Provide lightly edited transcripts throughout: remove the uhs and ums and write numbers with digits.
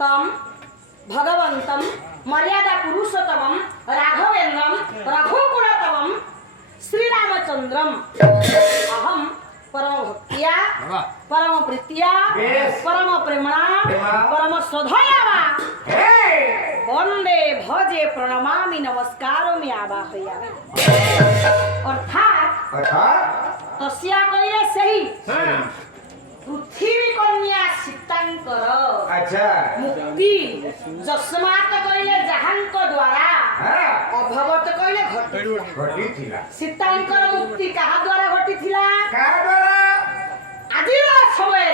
तम भगवंतम मर्यादा पुरुषोत्तमम राघवेंद्रम रघुकुलतमम श्री रामचंद्रम अहम परम भक्तिया परम प्रीतिया परम प्रेमणा परम श्रद्धया वंदे भजे प्रणमामि नमस्कारोमि आवाहयामि। अर्थात तस्या कहिए सही पृथ्वी कन्या सीतांकर अच्छा मुक्ति जस्मात कहिए जहांक द्वारा अभवत कहिए घटी थिला सीतांकर मुक्ति कहा द्वारा घटी थिला का द्वारा आजिर समय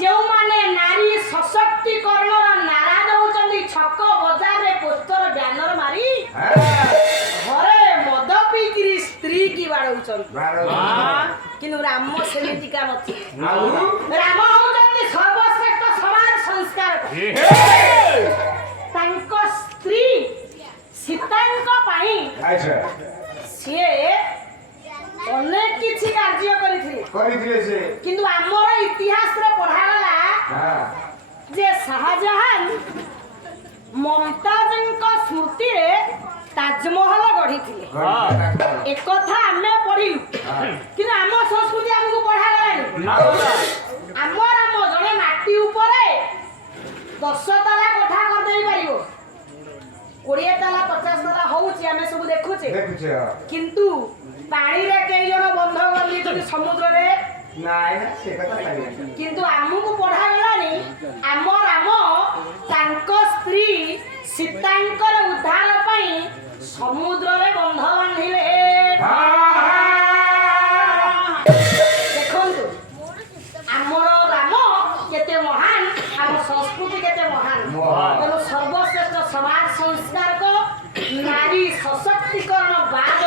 जो माने नारी सशक्तिकरण नारा दउचंदी छक बाजार रे पोस्टर बैनर मारी घरे मद पीकरी स्त्री की बाड़उचंदी किनु राम सेमितिका नथि राम होचंदी सर्वश्रेष्ठ समाज संस्कार तांको स्त्री सीतांको पाई अच्छा सिए अनेक किछि कार्य କରିଥିଲେ ସେ किंतु आमर इतिहास रे पढ़ा गला जे शाहजहां मुमताज का स्मृति रे ताजमहल गढ़ी थिले एक कथा हमें पढ़ी किंतु आम संस्कृति हमको पढ़ा गलानी आमर आम जने माटी ऊपर 10 तला कोठा कर देई परिबो 20 तला 50 तला होउची हमें सब देखुचे किंतु पानी रे कई जण बंध गली जति समुद्र रे ନାଇଁ ନା ସେ କଥା ନାହିଁ किंतु आमको पढ़ा गलानी आम राम तांको स्त्री सीतांकर उद्धार पई समुद्र रे बंध बांधिले देखंतु आमर राम केते महान आम संस्कृति केते महान तेणु सर्वश्रेष्ठ समाज संस्कार को नारी सशक्तिकरण बाद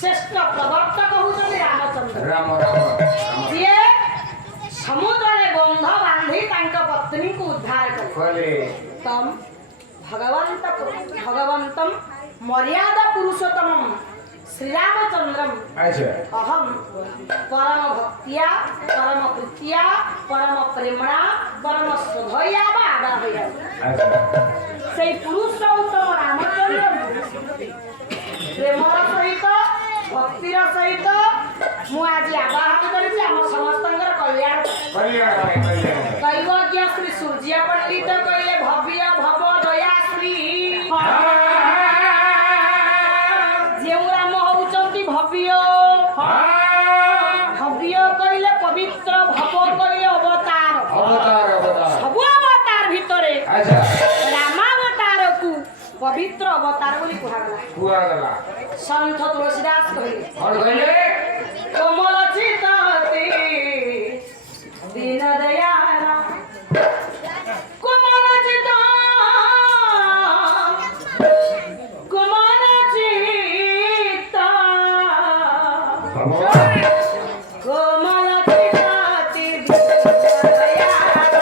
श्रेष्ठ प्रवर्तक होउछन रामचंद्र राम राम जे समुद्र रे बंध बांधी तांका पत्नी को उद्धार करे तम भगवंतम मर्यादा पुरुषोत्तमम श्री रामचंद्रम अच्छा अहम परम भक्तिया परम प्रीतिया परम प्रेमणा परम श्रद्धया आवाहयामि। अच्छा से पुरुष उत्तम रामचंद्र प्रेमर सहित भक्तिर सहित मु आज आवाहन करिछि हम समस्तंकर कल्याण दैवज्ञ श्री सूर्य पंडित कहले भव्य भव दया श्री जेउ राम होउचंती भव्य भव्य कहले पवित्र भव कहले अवतार सब अवतार भितरे रामावतार को पवित्र अवतार बोली कुहागला संत तुलसीदास कहले कोमल चित्तते दीन दयाला कोमल चित्त कोमल चित्त दीन दयाला